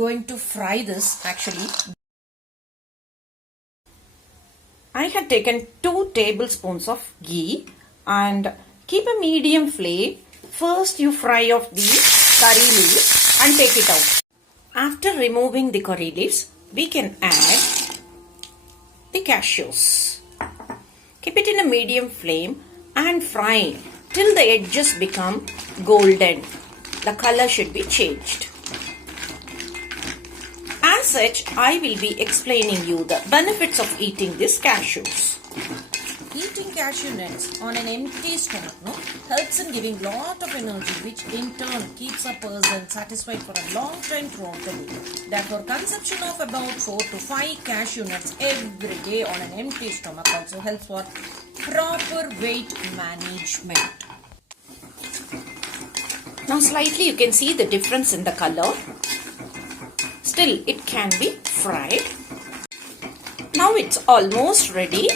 going to fry this actually. I had taken 2 tablespoons of ghee and keep a medium flame. First you fry off the curry leaves and take it out. After removing the curry leaves, we can add the cashews. Keep it in a medium flame and fry till the edges become golden. The color should be changed. As such, I will be explaining you the benefits of eating these cashews. Eating cashew nuts on an empty stomach helps in giving lot of energy, which in turn keeps a person satisfied for a long time throughout the day. Therefore, consumption of about 4 to 5 cashew nuts every day on an empty stomach also helps for proper weight management. Now slightly you can see the difference in the color. Still it can be fried. Now it's almost ready.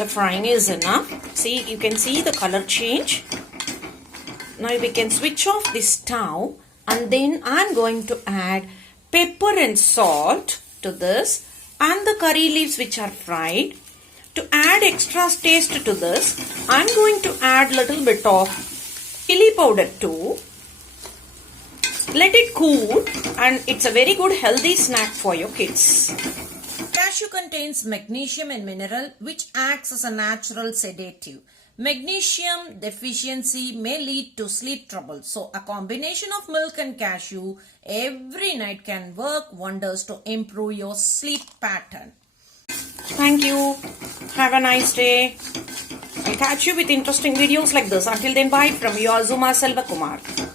The frying is enough. See, you can see the color change. Now we can switch off the stove and then I'm going to add pepper and salt to this and the curry leaves which are fried. To add extra taste to this, I'm going to add little bit of chili powder too. Let it cool and it's a very good healthy snack for your kids. Cashew contains magnesium and mineral which acts as a natural sedative. Magnesium deficiency may lead to sleep trouble. So a combination of milk and cashew every night can work wonders to improve your sleep pattern. Thank you. Have a nice day. I'll catch you with interesting videos like this. Until then, bye from your Azuma Selvakumar.